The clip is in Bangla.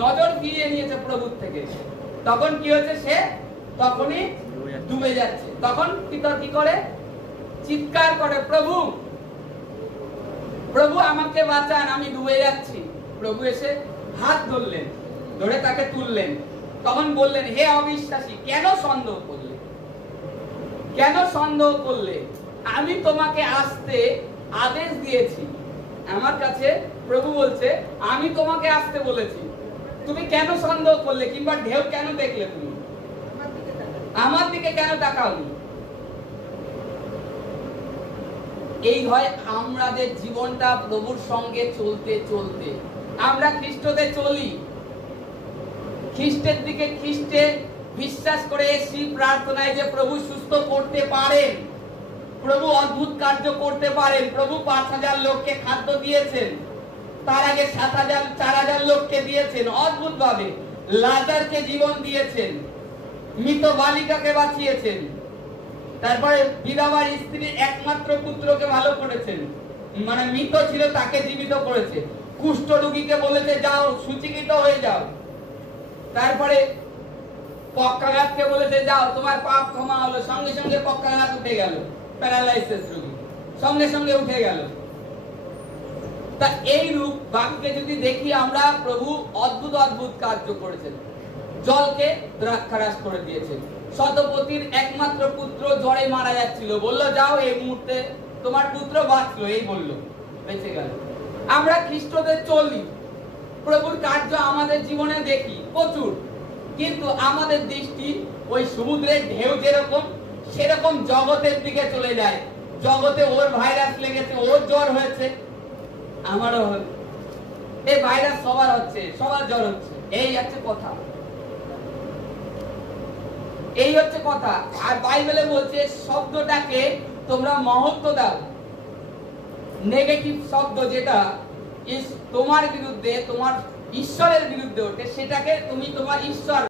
নজর ফিরিয়ে নিয়েছে প্রভুর থেকে, তখন কি হচ্ছে? সে তখনই ডুবে যাচ্ছে। তখন পিতর কি করে? চিৎকার করে, প্রভু প্রভু আমাকে বাঁচান, আমি ডুবে যাচ্ছি। প্রভু এসে হাত ধরলেন, ধরে তাকে তুললেন। তখন বললেন, হে অবিশ্বাসী, কেন সন্দেহ করলে? কেন সন্দেহ করলে? আমি তোমাকে আসতে আদেশ দিয়েছি। আমার কাছে প্রভু বলছে, আমি তোমাকে আসতে বলেছি, তুমি কেন সন্দেহ করলে? কিংবা ঢেউ কেন দেখলে? তুমি আমার দিকে কেন তাকাওনি? এই হয় আমাদের জীবনটা প্রভুর সঙ্গে চলতে চলতে আমরা খ্রিস্টতে চলি, খ্রিস্টের দিকে, খ্রিস্টে বিশ্বাস করে এসি প্রার্থনায় যে প্রভু সুস্থ করতে পারেন, প্রভু অদ্ভুত কার্য করতে পারেন। প্রভু ৫,০০০ লোককে খাদ্য দিয়েছেন, তার আগে ৭,০০০ ৪,০০০ লোককে দিয়েছেন অদ্ভুত ভাবে, লাজারকে জীবন দিয়েছেন, মৃত বালিকাকে বাঁচিয়েছেন, তারপরে বিধবার স্ত্রীর একমাত্র পুত্রকে ভালো করেছেন, মানে মৃত ছিল তাকে জীবিত করেছে, কুষ্ঠ রোগীকে বলেছে যাও সুচিকিত হয়ে যাও, তারপরে পক্ষাঘাতকে বলেছে যাও তোমার পাপ ক্ষমা হলো, সঙ্গে সঙ্গে পক্ষাঘাত উঠে গেল, প্যারালাইসিস রোগী সঙ্গে সঙ্গে উঠে গেল। তা এই রূপ বাক্যে যদি দেখি আমরা, প্রভু অদ্ভুত অদ্ভুত কার্য করেছেন। জলকে দ্রাক্ষারস করে দিয়েছেন। শতপতির একমাত্র পুত্র জ্বরে মারা যাচ্ছিল, বললো যাও এই মুহূর্তে তোমার পুত্র বাঁচলো, এই বললো, বেঁচে গেল। আমরা খ্রিস্টদের চলি, প্রভুর কার্য আমাদের জীবনে দেখি প্রচুর, কিন্তু আমাদের দৃষ্টি ওই সমুদ্রের ঢেউ যেরকম সেরকম জগতের দিকে চলে যায়। জগতে ওর ভাইরাস লেগেছে, ওর জ্বর হয়েছে, আমারও হচ্ছে, এই ভাইরাস সবার হচ্ছে, সবার জ্বর হচ্ছে, এই হচ্ছে কথা, এই হচ্ছে কথা। আর বাইবেলে বলছে শব্দটাকে তোমরা মহত্ব দাও। নেগেটিভ শব্দ যেটা তোমার বিরুদ্ধে, তোমার ঈশ্বরের বিরুদ্ধে ওঠে, সেটাকে তুমি তোমার ঈশ্বর